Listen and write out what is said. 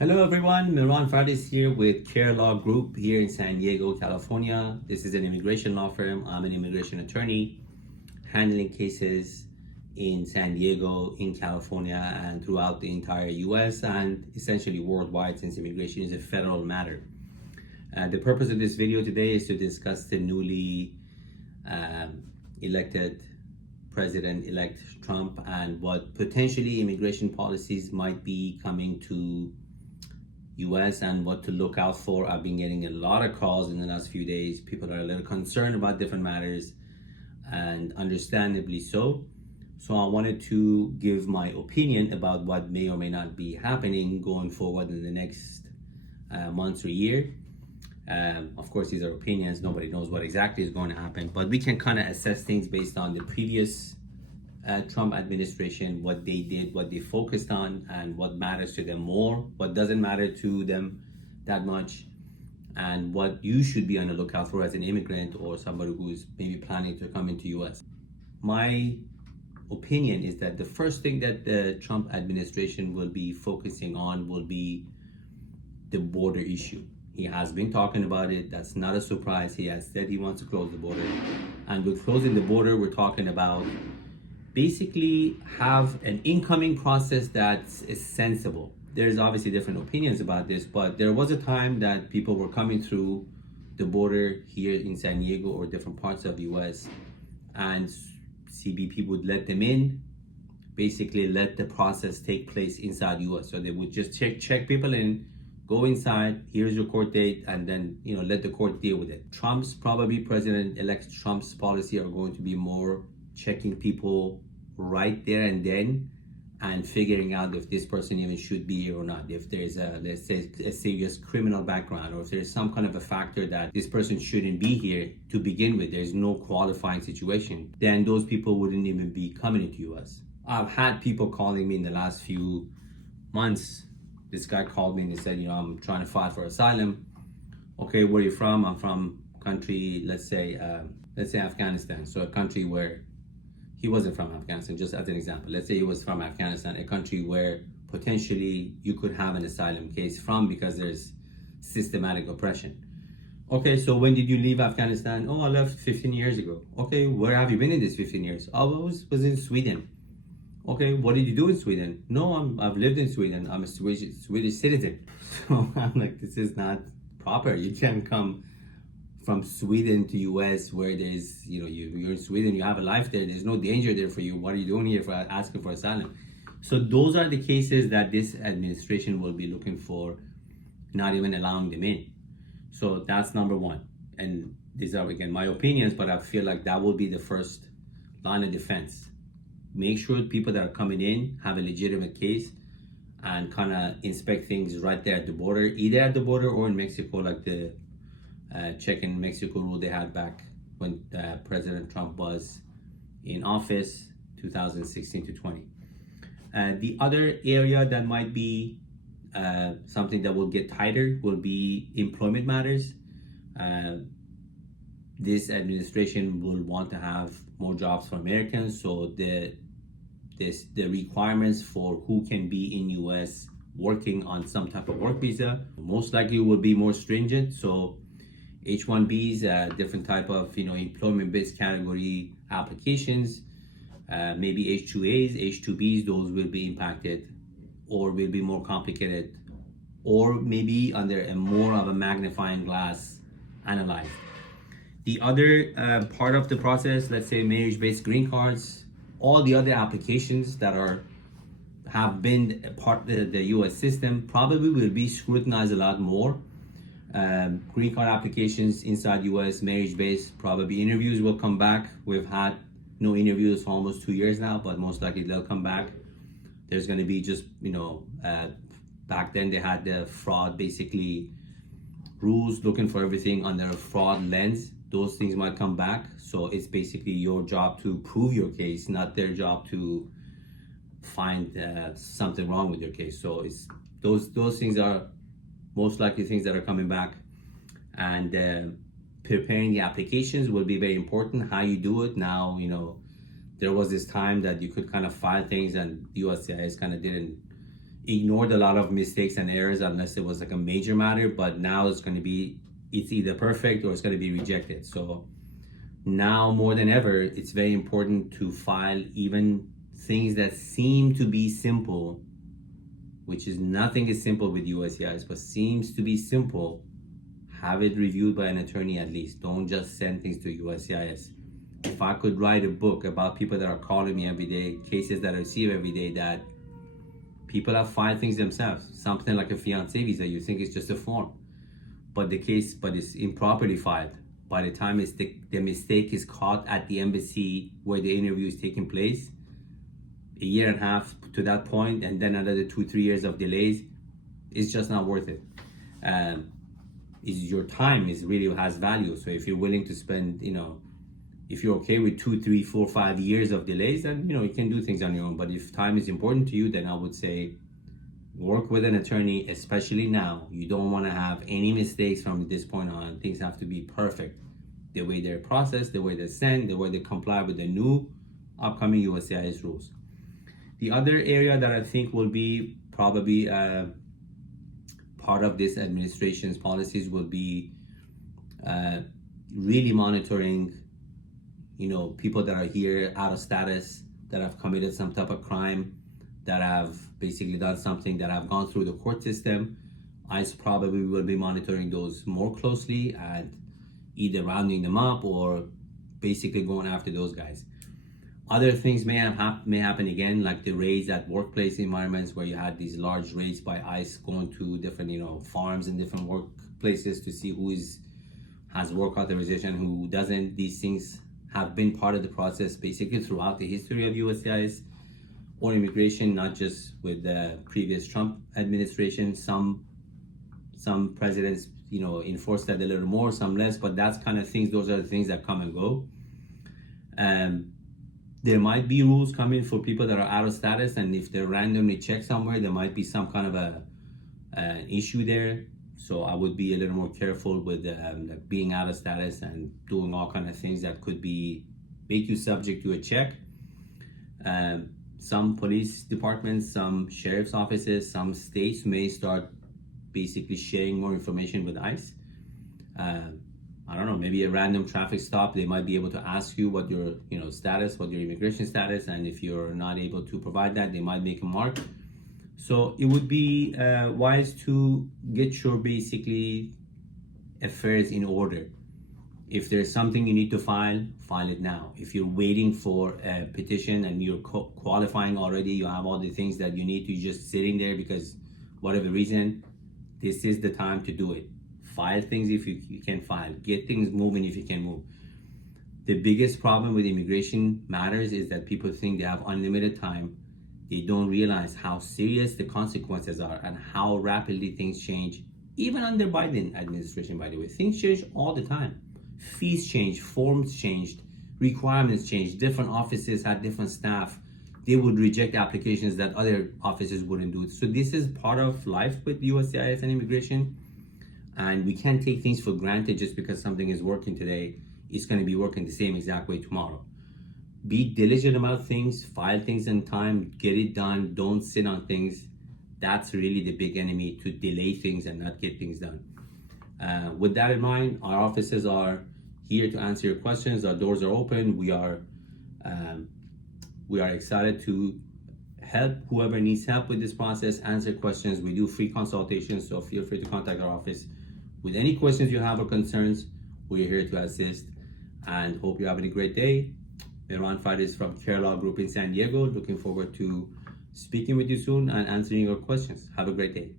Hello everyone, Miran Faris here with Care Law Group here in San Diego, California. This is an immigration law firm. I'm an immigration attorney handling cases in San Diego, in California, and throughout the entire US and essentially worldwide, since immigration is a federal matter. The purpose of this video today is to discuss the newly elected President-elect Trump and what potentially immigration policies might be coming to US and what to look out for. I've been getting a lot of calls in the last few days. People are a little concerned about different matters, and understandably so. So I wanted to give my opinion about what may or may not be happening going forward in the next months or year. Of course, these are opinions. Nobody knows what exactly is going to happen, but we can kind of assess things based on the previous Trump administration, what they did, what they focused on, and what matters to them more, what doesn't matter to them that much, and what you should be on the lookout for as an immigrant or somebody who's maybe planning to come into US. My opinion is that the first thing that the Trump administration will be focusing on will be the border issue. He has been talking about it. That's not a surprise. He has said he wants to close the border. And with closing the border, we're talking about basically have an incoming process that's sensible. There's obviously different opinions about this, but there was a time that people were coming through the border here in San Diego or different parts of the US, and CBP would let them in, basically let the process take place inside US. So they would just check people in, go inside, here's your court date, and then let the court deal with it. President-elect Trump's policy are going to be more checking people right there and then and figuring out if this person even should be here or not. If there's let's say a serious criminal background, or if there's some kind of a factor that this person shouldn't be here to begin with, there's no qualifying situation, then those people wouldn't even be coming into US. I've had people calling me in the last few months. This guy called me and he said, I'm trying to file for asylum. Okay, where are you from? I'm from country, let's say Afghanistan. So a country where he wasn't from Afghanistan, just as an example. Let's say he was from Afghanistan, a country where potentially you could have an asylum case from because there's systematic oppression. Okay, so when did you leave Afghanistan? Oh, I left 15 years ago. Okay, where have you been in these 15 years? Oh, I was in Sweden. Okay, what did you do in Sweden? No, I've lived in Sweden. I'm a Swedish citizen. So I'm like, this is not proper. You can't come from Sweden to US where there's, you're in Sweden, you have a life there, there's no danger there for you. What are you doing here for asking for asylum? So those are the cases that this administration will be looking for, not even allowing them in. So that's number one. And these are, again, my opinions, but I feel like that will be the first line of defense. Make sure people that are coming in have a legitimate case and kind of inspect things right there at the border, either at the border or in Mexico, like the check in Mexico rule they had back when President Trump was in office, 2016 to 20. The other area that might be something that will get tighter will be employment matters. This administration will want to have more jobs for Americans, so the requirements for who can be in US working on some type of work visa most likely will be more stringent. So H-1Bs, different type of employment-based category applications, maybe H-2As, H-2Bs, those will be impacted or will be more complicated, or maybe under a more of a magnifying glass analyzed. The other part of the process, let's say marriage-based green cards, all the other applications that have been a part of the US system probably will be scrutinized a lot more. Green card applications inside US, marriage-based, probably interviews will come back. We've had no interviews for almost 2 years now, but most likely they'll come back. There's going to be just, back then they had the fraud, basically rules looking for everything under a fraud lens. Those things might come back. So it's basically your job to prove your case, not their job to find something wrong with your case. So it's those things are most likely things that are coming back, and preparing the applications will be very important. How you do it now, there was this time that you could kind of file things and USCIS kind of didn't ignored a lot of mistakes and errors unless it was like a major matter, but now it's either perfect or it's going to be rejected. So now more than ever, it's very important to file even things that seem to be simple, which is nothing is simple with USCIS, but seems to be simple. Have it reviewed by an attorney at least. Don't just send things to USCIS. If I could write a book about people that are calling me every day, cases that I receive every day, that people have filed things themselves, something like a fiancé visa, you think it's just a form, but it's improperly filed. By the time the mistake is caught at the embassy where the interview is taking place, a year and a half to that point, and then another 2-3 years of delays, it's just not worth it. Your time is really has value. So if you're willing to spend, if you're okay with 2, 3, 4, 5 years of delays, then you can do things on your own. But if time is important to you, then I would say work with an attorney, especially now. You don't want to have any mistakes from this point on. Things have to be perfect. The way they're processed, the way they're sent, the way they comply with the new upcoming USCIS rules. The other area that I think will be probably part of this administration's policies will be really monitoring people that are here out of status, that have committed some type of crime, that have basically done something, that have gone through the court system. ICE probably will be monitoring those more closely and either rounding them up or basically going after those guys. Other things may happen again, like the raids at workplace environments where you had these large raids by ICE going to different farms and different workplaces to see who has work authorization, who doesn't. These things have been part of the process basically throughout the history of USCIS or immigration, not just with the previous Trump administration. Some presidents, enforce that a little more, some less, but that's kind of things. Those are the things that come and go. There might be rules coming for people that are out of status, and if they're randomly checked somewhere, there might be some kind of an issue there. So I would be a little more careful with like being out of status and doing all kind of things that could make you subject to a check. Some police departments, some sheriff's offices, some states may start basically sharing more information with ICE. I don't know, maybe a random traffic stop, they might be able to ask you what your status, what your immigration status, and if you're not able to provide that, they might make a mark. So it would be wise to get your basically affairs in order. If there's something you need to file it now. If you're waiting for a petition and you're qualifying already, you have all the things that you need to, just sitting there because whatever reason, this is the time to do it. File things if you can file. Get things moving if you can move. The biggest problem with immigration matters is that people think they have unlimited time. They don't realize how serious the consequences are and how rapidly things change. Even under Biden administration, by the way, things change all the time. Fees change, forms changed, requirements changed. Different offices had different staff. They would reject applications that other offices wouldn't do. So this is part of life with USCIS and immigration. And we can't take things for granted just because something is working today. It's going to be working the same exact way tomorrow. Be diligent about things, file things in time, get it done, don't sit on things. That's really the big enemy, to delay things and not get things done. With that in mind, our offices are here to answer your questions. Our doors are open. We are excited to help whoever needs help with this process, answer questions. We do free consultations, so feel free to contact our office with any questions you have or concerns. We're here to assist, and hope you're having a great day. Mehran Faris from Care Law Group in San Diego. Looking forward to speaking with you soon and answering your questions. Have a great day.